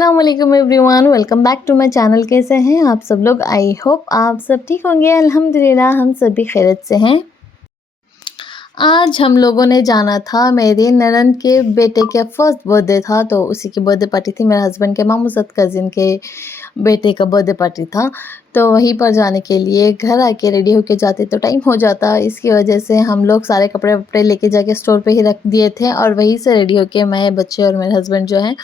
अस्सलाम वालेकुम everyone, welcome back to my channel. कैसे हैं आप सब लोग? आई होप आप सब ठीक होंगे। अल्हम्दुलिल्लाह हम सब भी खैरियत से हैं। आज हम लोगों ने जाना था, मेरे ननद के बेटे का फर्स्ट बर्थडे था, तो उसी की बर्थडे पार्टी थी। मेरे हस्बैंड के मामूज़ाद कज़िन के बेटे का बर्थडे पार्टी था, तो वहीं पर जाने के लिए घर आके रेडी होके जाते तो टाइम हो जाता। इसकी वजह से हम लोग सारे कपड़े-वपड़े लेके जाके स्टोर पे ही रख दिए थे और वहीं से रेडी होके मैं, बच्चे और मेरे हस्बैंड जो हैं,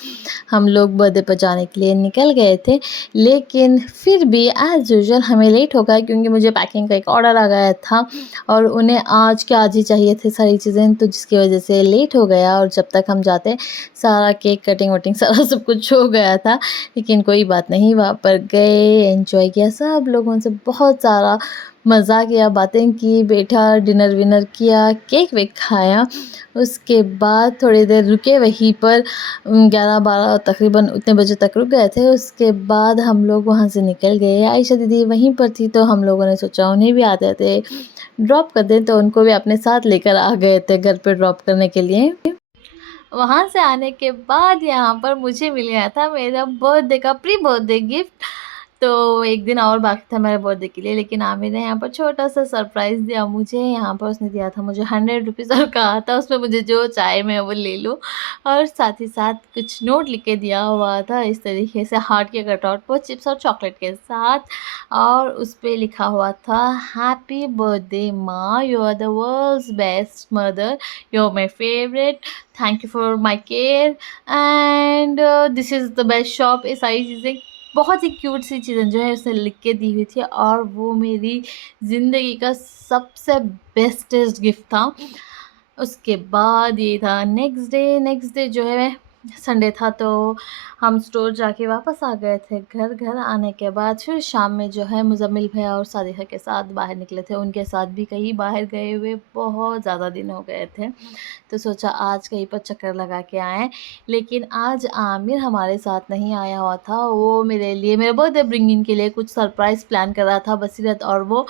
हम लोग बर्थडे पर जाने के लिए निकल गए थे। लेकिन फिर भी एज़ यूजुअल हमें लेट हो गया, क्योंकि मुझे पैकिंग का एक ऑर्डर आ गया था और उन्हें आज के आज ही चाहिए थे सारी चीज़ें, तो जिसकी वजह से लेट हो गया। और जब तक हम जाते सारा केक कटिंग वटिंग सारा सब कुछ हो गया था, लेकिन कोई बात नहीं, वहाँ पर गए, एंजॉय किया, सब लोगों से बहुत सारा मज़ा किया, बातें की, बैठा, डिनर विनर किया, केक वेक खाया। उसके बाद थोड़ी देर रुके वहीं पर, 11-12 तकरीबन उतने बजे तक रुक गए थे। उसके बाद हम लोग वहाँ से निकल गए। आयशा दीदी वहीं पर थी, तो हम लोगों ने सोचा उन्हें भी आते थे ड्रॉप कर दें, तो उनको भी अपने साथ लेकर आ गए थे घर पे ड्रॉप करने के लिए। वहाँ से आने के बाद यहाँ पर मुझे मिल गया था मेरा बर्थडे का प्री बर्थडे गिफ्ट। तो एक दिन और बाकी था मेरे बर्थडे के लिए, लेकिन आमिर ने यहाँ पर छोटा-सा सरप्राइज़ दिया मुझे। यहाँ पर उसने दिया था मुझे 100 रुपीज़ और कहा था उसमें मुझे जो चाहे मैं वो ले लूँ, और साथ ही साथ कुछ नोट लिख के दिया हुआ था इस तरीके से, हार्ट के कटआउट पर चिप्स और चॉकलेट के साथ, और उस पे लिखा हुआ था, happy birthday maa, you are the world's best mother, you are my favourite, thank you for my care and this is the best shop. ये सारी चीज़ें, बहुत ही क्यूट सी चीज़ें जो है उसने लिख के दी हुई थी, और वो मेरी ज़िंदगी का सबसे बेस्टेस्ट गिफ्ट था। उसके बाद ये था नेक्स्ट डे जो है संडे था, तो हम स्टोर जाके वापस आ गए थे घर। घर आने के बाद फिर शाम में जो है मुज़म्मिल भैया और सादिका के साथ बाहर निकले थे। उनके साथ भी कहीं बाहर गए हुए बहुत ज़्यादा दिन हो गए थे, तो सोचा आज कहीं पर चक्कर लगा के आएँ। लेकिन आज आमिर हमारे साथ नहीं आया हुआ था, वो मेरे लिए, मेरे बर्थडे ब्रिंगिंग के लिए कुछ सरप्राइज़ प्लान कर रहा था, बसीरत और वो,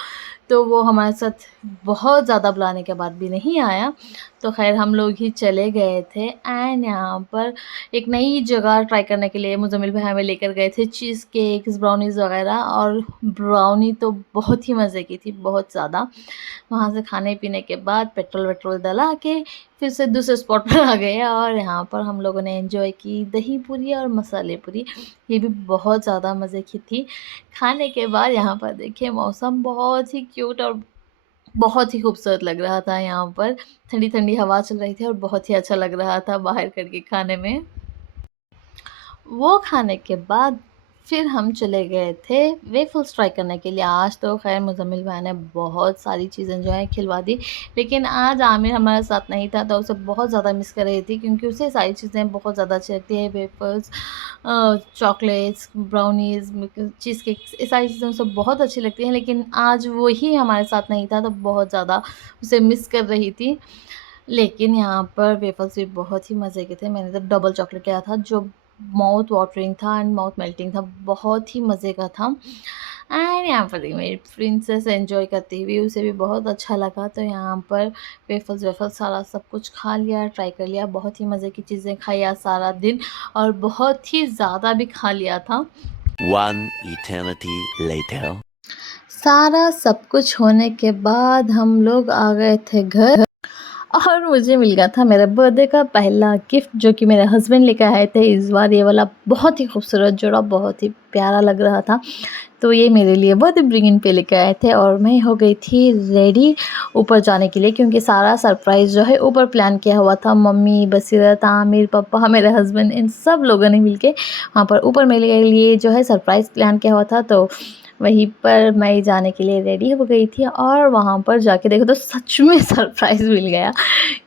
तो वो हमारे साथ बहुत ज़्यादा बुलाने के बाद भी नहीं आया। तो ख़ैर हम लोग ही चले गए थे, एंड यहाँ पर एक नई जगह ट्राई करने के लिए मुज़म्मिल भाई हमें लेकर गए थे, चीज़ केक्स, ब्राउनीज़ वग़ैरह, और ब्राउनी तो बहुत ही मज़े की थी, बहुत ज़्यादा। वहाँ से खाने पीने के बाद पेट्रोल वेट्रोल डला के फिर से दूसरे स्पॉट पर आ गए, और यहाँ पर हम लोगों ने एंजॉय की दही पूरी और मसाले पूरी, ये भी बहुत ज़्यादा मज़े की थी। खाने के बाद यहाँ पर देखिए मौसम बहुत ही क्यूट और बहुत ही खूबसूरत लग रहा था। यहाँ पर ठंडी ठंडी हवा चल रही थी और बहुत ही अच्छा लग रहा था बाहर करके खाने में। वो खाने के बाद फिर हम चले गए थे वेफ़ल्स ट्राई करने के लिए। आज तो ख़ैर मुज़म्मिल भाई ने बहुत सारी चीज़ें जो हैं खिलवा दी, लेकिन आज आमिर हमारे साथ नहीं था, तो उसे बहुत ज़्यादा मिस कर रही थी, क्योंकि उसे सारी चीज़ें बहुत ज़्यादा अच्छी लगती है। वेफ़ल्स, चॉकलेट्स, ब्राउनीज़, चीज़ केक्स, ये सारी चीज़ें उसे बहुत अच्छी लगती हैं, लेकिन आज वो ही हमारे साथ नहीं था, तो बहुत ज़्यादा उसे मिस कर रही थी। लेकिन यहाँ पर वेफ़ल्स भी बहुत ही मज़े के थे। मैंने तो डबल चॉकलेट लिया था, जो माउथ वाटरिंग था एंड माउथ मेल्टिंग था, बहुत ही मज़े का था। एंड यहाँ पर देखिए मेरी प्रिंसेस एंजॉय करती हुई, उसे भी बहुत अच्छा लगा। तो यहाँ पर वेफ़ल्स वेफ़ल्स सारा सब कुछ खा लिया, ट्राई कर लिया, बहुत ही मज़े की चीज़ें खाई आज सारा दिन, और बहुत ही ज़्यादा भी खा लिया था। One eternity later. सारा सब कुछ होने के बाद हम लोग आ गए थे घर, और मुझे मिल गया था मेरे बर्थडे का पहला गिफ्ट, जो कि मेरे हस्बैंड लेकर आए थे इस बार। ये वाला बहुत ही खूबसूरत जोड़ा, बहुत ही प्यारा लग रहा था, तो ये मेरे लिए बर्थडे ब्रिंगिंग पे लेकर आए थे, और मैं हो गई थी रेडी ऊपर जाने के लिए, क्योंकि सारा सरप्राइज़ जो है ऊपर प्लान किया हुआ था। मम्मी, बसीरत, आमिर, पापा, मेरे हस्बैंड, इन सब लोगों ने मिलके वहाँ पर ऊपर मेरे लिए जो है सरप्राइज़ प्लान किया हुआ था। तो वहीं पर मैं जाने के लिए रेडी हो गई थी, और वहाँ पर जाके देखो तो सच में सरप्राइज़ मिल गया,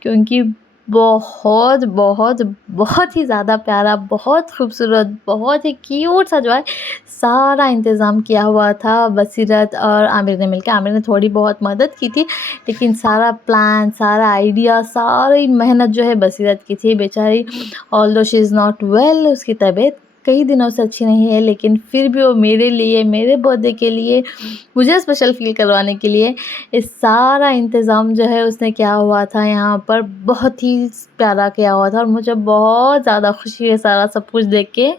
क्योंकि बहुत बहुत बहुत ही ज़्यादा प्यारा, बहुत खूबसूरत, बहुत ही क्यूट सा जो है सारा इंतज़ाम किया हुआ था। बसीरत और आमिर ने मिलकर, आमिर ने थोड़ी बहुत मदद की थी, लेकिन सारा प्लान, सारा आइडिया, सारी मेहनत जो है बसीरत की थी। बेचारी, although she is not well, उसकी तबीयत कई दिनों से अच्छी नहीं है, लेकिन फिर भी वो मेरे लिए, मेरे बर्थडे के लिए, मुझे स्पेशल फ़ील करवाने के लिए इस सारा इंतज़ाम जो है उसने किया हुआ था। यहाँ पर बहुत ही प्यारा किया हुआ था, और मुझे बहुत ज़्यादा खुशी है सारा सब कुछ देख के।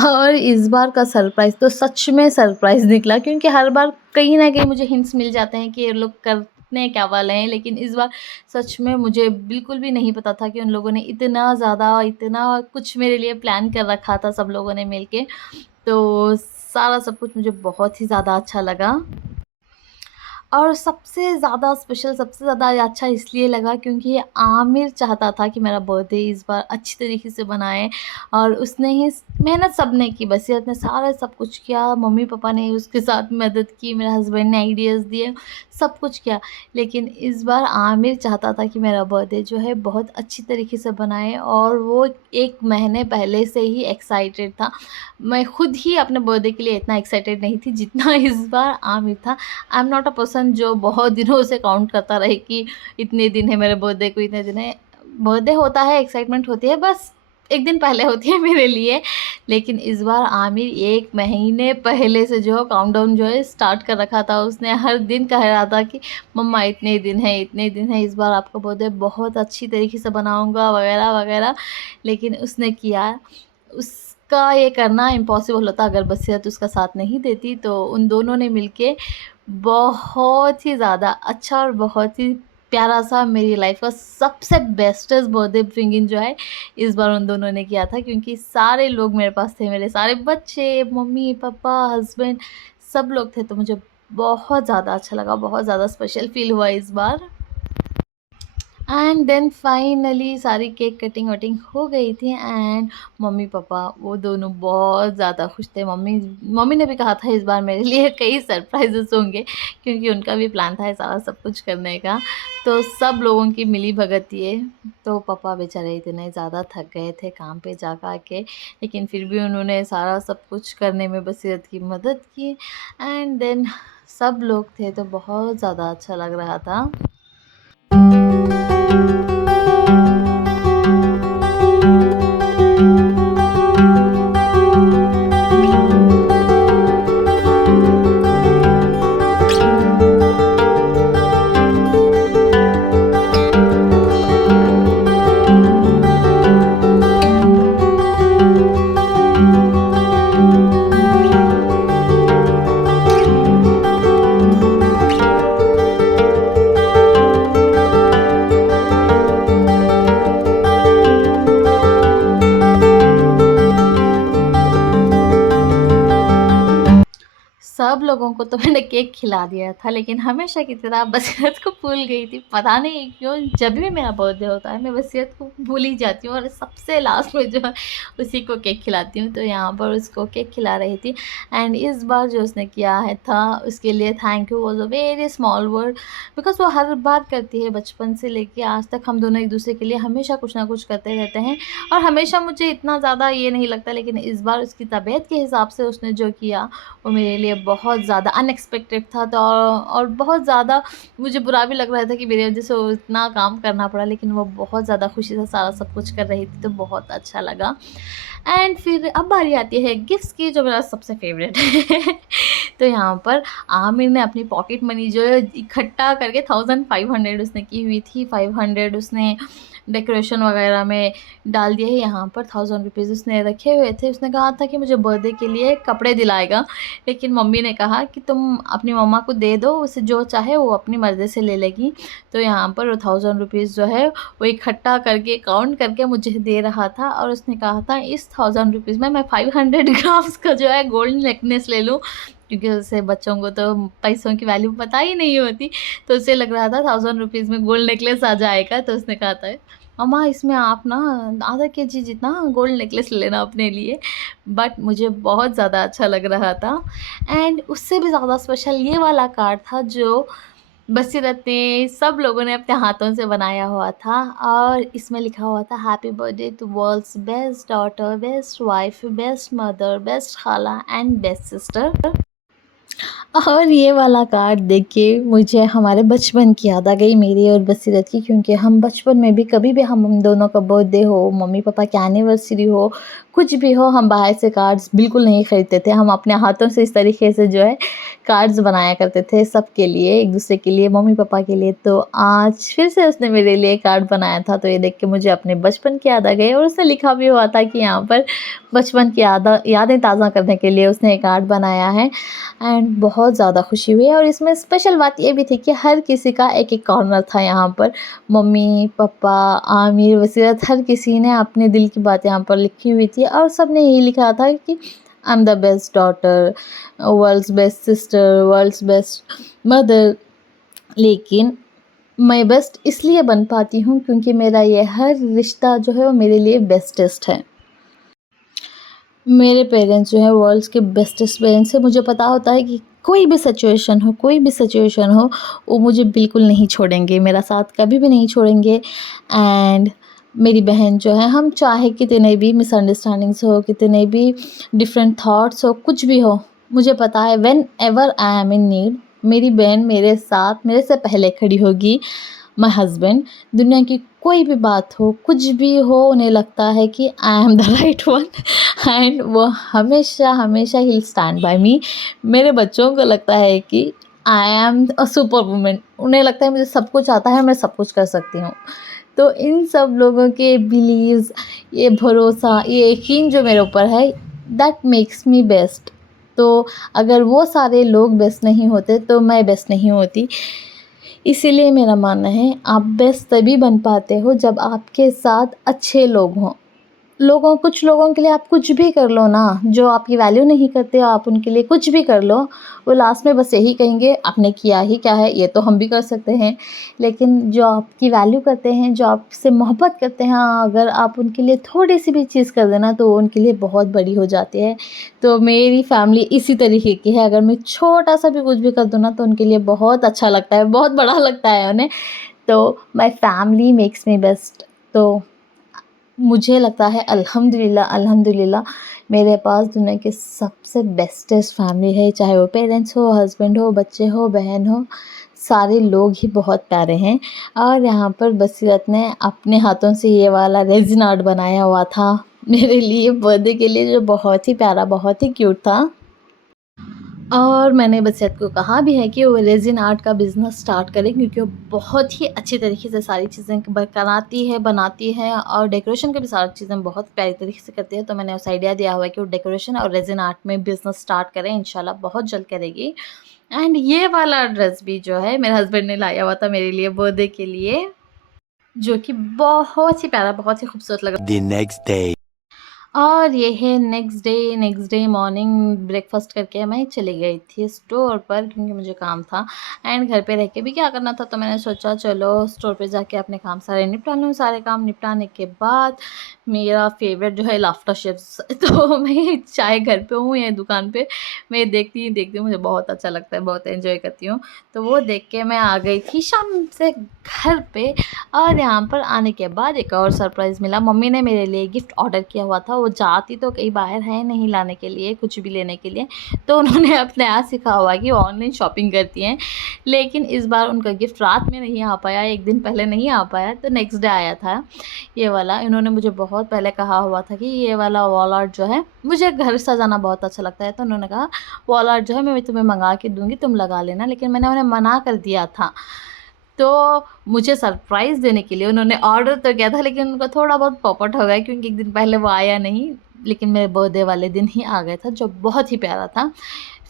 और इस बार का सरप्राइज़ तो सच में सरप्राइज़ निकला, क्योंकि हर बार कहीं न कहीं मुझे हिंट्स मिल जाते हैं कि ये लोग करने क्या वाले हैं। लेकिन इस बार सच में मुझे बिल्कुल भी नहीं पता था कि उन लोगों ने इतना ज़्यादा, इतना कुछ मेरे लिए प्लान कर रखा था सब लोगों ने मिल के। तो सारा सब कुछ मुझे बहुत ही ज़्यादा अच्छा लगा। और सबसे ज़्यादा स्पेशल, सबसे ज़्यादा ये अच्छा इसलिए लगा क्योंकि ये आमिर चाहता था कि मेरा बर्थडे इस बार अच्छी तरीके से बनाए, और उसने ही मेहनत सबने की, बसीरत ने सारा सब कुछ किया, मम्मी-पापा ने उसके साथ मदद की, मेरे हस्बैंड ने आइडियाज़ दिए, सब कुछ किया। लेकिन इस बार आमिर चाहता था कि मेरा बर्थडे जो है बहुत अच्छी तरीके से बनाए, और वो 1 महीने पहले से ही एक्साइटेड था। मैं खुद ही अपने बर्थडे के लिए इतना एक्साइटेड नहीं थी जितना इस बार आमिर था। I am not a person जो बहुत दिनों से काउंट करता रहे कि इतने दिन है मेरे बर्थडे को, इतने दिन है। बर्थडे होता है, एक्साइटमेंट होती है, बस 1 दिन पहले होती है मेरे लिए। लेकिन इस बार आमिर 1 महीने पहले से जो है काउंटडाउन जो है स्टार्ट कर रखा था। उसने हर दिन कह रहा था कि मम्मा इतने दिन है, इतने दिन है, इस बार आपका बर्थडे बहुत अच्छी तरीके से बनाऊँगा वगैरह, वगैरह। लेकिन उसने किया। उसका ये करना इम्पॉसिबल होता अगर बसीरत उसका साथ नहीं देती। तो उन दोनों ने मिलके बहुत ही ज़्यादा अच्छा और बहुत ही प्यारा-सा, मेरी लाइफ़ का सबसे बेस्टेस्ट बर्थडे स्विंगिंग जो है, इस बार उन दोनों ने किया था। क्योंकि सारे लोग मेरे पास थे, मेरे सारे बच्चे, मम्मी-पापा, हस्बैंड, सब लोग थे। तो मुझे बहुत ज़्यादा अच्छा लगा, बहुत ज़्यादा स्पेशल फ़ील हुआ इस बार। एंड देन फाइनली सारी केक कटिंग वटिंग हो गई थी, एंड मम्मी पापा वो दोनों बहुत ज़्यादा खुश थे। मम्मी मम्मी ने भी कहा था इस बार मेरे लिए कई सरप्राइजेस होंगे, क्योंकि उनका भी प्लान था ये सारा सब कुछ करने का। तो सब लोगों की मिली भगत ये। तो पापा बेचारे इतने ज़्यादा थक गए थे काम पे जा कर के, लेकिन फिर भी उन्होंने सारा सब कुछ करने में बसीरत की मदद की। एंड देन सब लोग थे तो बहुत ज़्यादा अच्छा लग रहा था। सब लोगों को तो मैंने केक खिला दिया था, लेकिन हमेशा की तरह बसीरत को भूल गई थी। पता नहीं क्यों जब भी मेरा बर्थडे होता है मैं बसीरत को भूल ही जाती हूँ, और सबसे लास्ट में जो है उसी को केक खिलाती हूँ। तो यहाँ पर उसको केक खिला रही थी, एंड इस बार जो उसने किया है था उसके लिए thank you was a very small word, because वो हर बार करती है। बचपन से लेके आज तक हम दोनों एक दूसरे के लिए हमेशा कुछ ना कुछ करते रहते हैं, और हमेशा मुझे इतना ज़्यादा ये नहीं लगता। लेकिन इस बार उसकी तबीयत के हिसाब से उसने जो किया वो मेरे लिए बहुत ज़्यादा अनएक्सपेक्टेड था। तो और बहुत ज़्यादा मुझे बुरा भी लग रहा था कि मेरी वजह से वो इतना काम करना पड़ा, लेकिन वो बहुत ज़्यादा खुशी से सारा सब कुछ कर रही थी, तो बहुत अच्छा लगा। एंड फिर अब बारी आती है गिफ्ट्स की, जो मेरा सबसे फेवरेट है। तो यहाँ पर आमिर ने अपनी पॉकेट मनी जो है इकट्ठा करके 1500 उसने की हुई थी, 500 उसने डेकोरेशन वगैरह में डाल दिए। यहाँ पर 1000 रुपीज़ उसने रखे हुए थे। उसने कहा था कि मुझे बर्थडे के लिए कपड़े दिलाएगा, लेकिन मम्मी ने कहा कि तुम अपनी मम्मा को दे दो, उसे जो चाहे वो अपनी मर्ज़ी से ले लेगी। तो यहाँ पर वो 1000 रुपीज़ जो है वो इकट्ठा करके काउंट करके मुझे दे रहा था, और उसने कहा था इस 1000 रुपीज़ में मैं 500 ग्राम्स का जो है गोल्ड नेकलेस ले लूँ, क्योंकि उससे बच्चों को तो पैसों की वैल्यू पता ही नहीं होती। तो उसे लग रहा था 1000 रुपीज़ में गोल्ड नेकलेस आ जाएगा। तो उसने कहा था मम्मा इसमें आप ना आधा केजी जितना गोल्ड नेकलेस ले लेना अपने लिए। बट मुझे बहुत ज़्यादा अच्छा लग रहा था। एंड उससे भी ज़्यादा स्पेशल ये वाला कार्ड था जो बसीरत ने सब लोगों ने अपने हाथों से बनाया हुआ था, और इसमें लिखा हुआ था happy birthday to world's best daughter, best wife, best mother, best khala and best sister. और ये वाला कार्ड देख के मुझे हमारे बचपन की याद आ गई, मेरी और बसीरत की। क्योंकि हम बचपन में भी कभी भी हम दोनों का बर्थडे हो, मम्मी पापा की एनिवर्सरी हो, कुछ भी हो हम बाहर से कार्ड्स बिल्कुल नहीं ख़रीदते थे। हम अपने हाथों से इस तरीके से जो है कार्ड्स बनाया करते थे सबके लिए, एक दूसरे के लिए, मम्मी-पापा के लिए। तो आज फिर से उसने मेरे लिए कार्ड बनाया था, तो ये देख के मुझे अपने बचपन की याद आ गई और उसने लिखा भी हुआ था कि यहाँ पर बचपन की यादें ताज़ा करने के लिए उसने कार्ड बनाया है। एंड बहुत ज़्यादा खुशी हुई और इसमें स्पेशल बात ये भी थी कि हर किसी का एक-एक कॉर्नर था यहाँ पर। मम्मी, पापा, आमिर, वसीरत, हर किसी ने अपने दिल की बात यहाँ पर लिखी हुई थी और सब ने यही लिखा था कि I am the best daughter, world's best sister, world's best mother. लेकिन मैं बेस्ट इसलिए बन पाती हूँ क्योंकि मेरा ये हर रिश्ता जो है वो मेरे लिए बेस्टेस्ट है। मेरे पेरेंट्स जो हैं वर्ल्ड्स के बेस्टेस्ट पेरेंट्स हैं। मुझे पता होता है कि कोई भी सिचुएशन हो, वो मुझे बिल्कुल नहीं छोड़ेंगे, मेरा साथ कभी भी नहीं छोड़ेंगे। एंड मेरी बहन जो है, हम चाहे कितने भी मिसअंडरस्टैंडिंग्स हो, कितने भी डिफरेंट थॉट्स हो, कुछ भी हो, मुझे पता है when ever I am in need मेरी बहन मेरे साथ मेरे से पहले खड़ी होगी। माय हस्बैंड, दुनिया की कोई भी बात हो, कुछ भी हो, उन्हें लगता है कि I am the right one and वो हमेशा ही स्टैंड बाय मी। मेरे बच्चों को लगता है कि I am a super woman, उन्हें लगता है मुझे सब कुछ आता है, मैं सब कुछ कर सकती हूँ। तो इन सब लोगों के बिलीव्स, ये भरोसा, ये यकीन जो मेरे ऊपर है, दैट मेक्स मी बेस्ट। तो अगर वो सारे लोग बेस्ट नहीं होते तो मैं बेस्ट नहीं होती। इसीलिए मेरा मानना है आप बेस्ट तभी बन पाते हो जब आपके साथ अच्छे लोग हों। कुछ लोगों के लिए आप कुछ भी कर लो ना, जो आपकी वैल्यू नहीं करते आप उनके लिए कुछ भी कर लो, वो लास्ट में बस यही कहेंगे आपने किया ही क्या है, ये तो हम भी कर सकते हैं। लेकिन जो आपकी वैल्यू करते हैं, जो आपसे मोहब्बत करते हैं, अगर आप उनके लिए थोड़ी-सी भी चीज़ कर देना तो वो उनके लिए बहुत बड़ी हो जाती है। तो मेरी फैमिली इसी तरीके की है, अगर मैं छोटा-सा भी कुछ भी कर दूँ ना तो उनके लिए बहुत अच्छा लगता है, बहुत बड़ा लगता है उन्हें। तो my family makes me best. तो मुझे लगता है अल्हम्दुलिल्लाह मेरे पास दुनिया की सबसे बेस्टेस्ट फैमिली है, चाहे वो पेरेंट्स हो, हस्बैंड हो, बच्चे हो, बहन हो, सारे लोग ही बहुत प्यारे हैं। और यहाँ पर बसीरत ने अपने हाथों से ये वाला रेज़िन आर्ट बनाया हुआ था मेरे लिए बर्थडे के लिए, जो बहुत ही प्यारा, बहुत ही क्यूट था। और मैंने बसीरत को कहा भी है कि वो रेज़िन आर्ट का बिज़नेस स्टार्ट करें क्योंकि वो बहुत ही अच्छी तरीके से सारी चीज़ें बनाती है और डेकोरेशन की भी सारी चीज़ें बहुत प्यारी तरीके से करती है। तो मैंने उसे आइडिया दिया हुआ है कि वो डेकोरेशन और रेज़िन आर्ट में बिज़नेस स्टार्ट करें, इंशाल्लाह बहुत जल्द करेगी। एंड ये वाला ड्रेस भी जो है मेरे हस्बैंड ने लाया हुआ था मेरे लिए बर्थडे के लिए, जो कि बहुत ही प्यारा, बहुत ही खूबसूरत लग रहा। The next day. और ये है नेक्स्ट डे मॉर्निंग ब्रेकफास्ट करके मैं चली गई थी स्टोर पर क्योंकि मुझे काम था। एंड घर पे रह के भी क्या करना था, तो मैंने सोचा चलो स्टोर पे जाके अपने काम सारे निपटा लूँ। सारे काम निपटाने के बाद मेरा फेवरेट जो है लाफ्टर शेफ्स तो मैं चाहे घर पे हूँ या दुकान पे, मैं देखती हूँ, मुझे बहुत अच्छा लगता है, बहुत एंजॉय करती हूँ। तो वो देख के मैं आ गई थी शाम से घर पे। और यहाँ पर आने के बाद एक और सरप्राइज़ मिला। मम्मी ने मेरे लिए गिफ्ट ऑर्डर किया हुआ था। वो जाती तो कहीं बाहर है नहीं लाने के लिए, कुछ भी लेने के लिए, तो उन्होंने अपने यहाँ सीखा हुआ कि वो ऑनलाइन शॉपिंग करती हैं। लेकिन इस बार उनका गिफ्ट रात में नहीं आ पाया, एक दिन पहले नहीं आ पाया, तो नेक्स्ट डे आया था ये वाला। इन्होंने मुझे बहुत पहले कहा हुआ था कि ये वाला वॉल आर्ट जो है, मुझे घर सजाना बहुत अच्छा लगता है, तो उन्होंने कहा वॉल आर्ट जो है मैं तुम्हें मंगा के दूँगी, तुम लगा लेना। लेकिन मैंने उन्हें मना कर दिया था। तो मुझे सरप्राइज़ देने के लिए उन्होंने ऑर्डर तो किया था, लेकिन उनका थोड़ा बहुत पॉपट हो गया क्योंकि एक दिन पहले वो आया नहीं, लेकिन मेरे बर्थडे वाले दिन ही आ गया था, जो बहुत ही प्यारा था।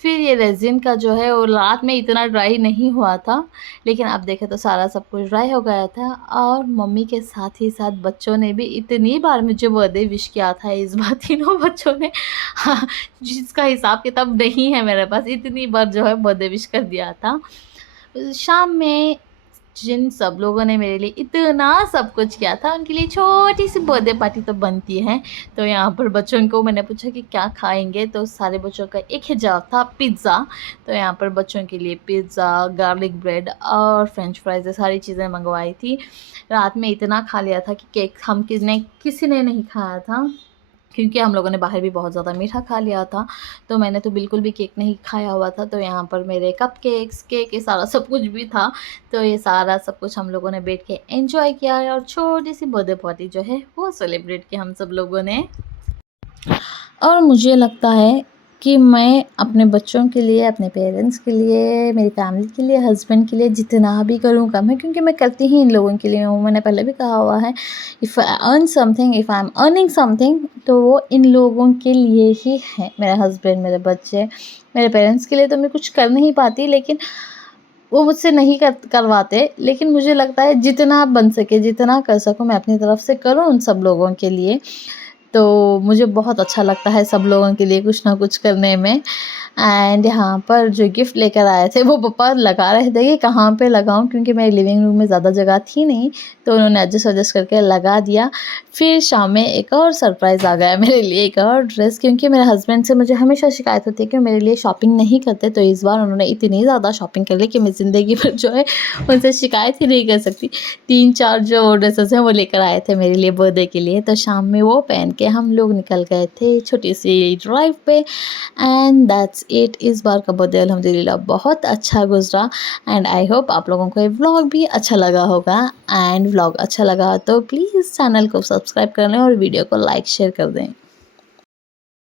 फिर ये रेज़िन का जो है वो रात में इतना ड्राई नहीं हुआ था, लेकिन अब देखें तो सारा सब कुछ ड्राई हो गया था। और मम्मी के साथ ही साथ बच्चों ने भी इतनी बार मुझे बर्थडे विश किया था इस बार, तीनों बच्चों ने हाँ, जिसका हिसाब किताब नहीं है मेरे पास, इतनी बार जो है बर्थडे विश कर दिया था। शाम में जिन सब लोगों ने मेरे लिए इतना सब कुछ किया था, उनके लिए छोटी-सी बर्थडे पार्टी तो बनती है। तो यहाँ पर बच्चों को मैंने पूछा कि क्या खाएँगे, तो सारे बच्चों का एक ही जवाब था पिज़्ज़ा। तो यहाँ पर बच्चों के लिए पिज़्ज़ा, गार्लिक ब्रेड और फ्रेंच फ्राइज़, ये सारी चीज़ें मंगवाई थी। रात में इतना खा लिया था कि केक हम किसी ने नहीं खाया था, क्योंकि हम लोगों ने बाहर भी बहुत ज़्यादा मीठा खा लिया था। तो मैंने तो बिल्कुल भी केक नहीं खाया हुआ था। तो यहाँ पर मेरे कपकेक्स, केक, ये सारा सब कुछ भी था। तो ये सारा सब कुछ हम लोगों ने बैठ के एंजॉय किया और छोटी-सी बर्थडे पार्टी जो है वो सेलिब्रेट की हम सब लोगों ने। और मुझे लगता है कि मैं अपने बच्चों के लिए, अपने पेरेंट्स के लिए, मेरी फैमिली के लिए, हस्बैंड के लिए जितना भी करूँ कम है, क्योंकि मैं करती ही इन लोगों के लिए हूँ। मैंने पहले भी कहा हुआ है, if I earn something, if I am earning something, तो वो इन लोगों के लिए ही है। मेरे हस्बैंड, मेरे बच्चे, मेरे पेरेंट्स के लिए तो मैं कुछ कर नहीं पाती, लेकिन वो मुझसे नहीं करवाते। लेकिन मुझे लगता है जितना बन सके, जितना कर सकूँ मैं अपनी तरफ से करूँ उन सब लोगों के लिए। तो मुझे बहुत अच्छा लगता है सब लोगों के लिए कुछ ना कुछ करने में। एंड यहाँ पर जो गिफ्ट लेकर आए थे वो पापा लगा रहे थे कि कहाँ पे लगाऊँ, क्योंकि मेरे लिविंग रूम में ज़्यादा जगह थी नहीं, तो उन्होंने एडजस्ट करके लगा दिया। फिर शाम में एक और सरप्राइज़ आ गया मेरे लिए, एक और ड्रेस, क्योंकि मेरे हस्बैंड से मुझे हमेशा शिकायत होती है कि वो मेरे लिए शॉपिंग नहीं करते, तो इस बार उन्होंने इतनी ज़्यादा शॉपिंग कर ली कि मैं ज़िंदगी भर जो है उनसे शिकायत ही नहीं कर सकती। 3-4 जो ड्रेसेस हैं वो लेकर आए थे मेरे लिए बर्थडे के लिए, तो शाम में वो पहन के हम लोग निकल गए थे छोटी-सी ड्राइव पे। And that's it. इस बार का बर्थडे अल्हम्दुलिल्लाह बहुत अच्छा गुज़रा। एंड आई होप आप लोगों को ये व्लॉग भी अच्छा लगा होगा। एंड व्लॉग अच्छा लगा तो प्लीज़ चैनल को सब्सक्राइब कर लें और वीडियो को लाइक शेयर कर दें।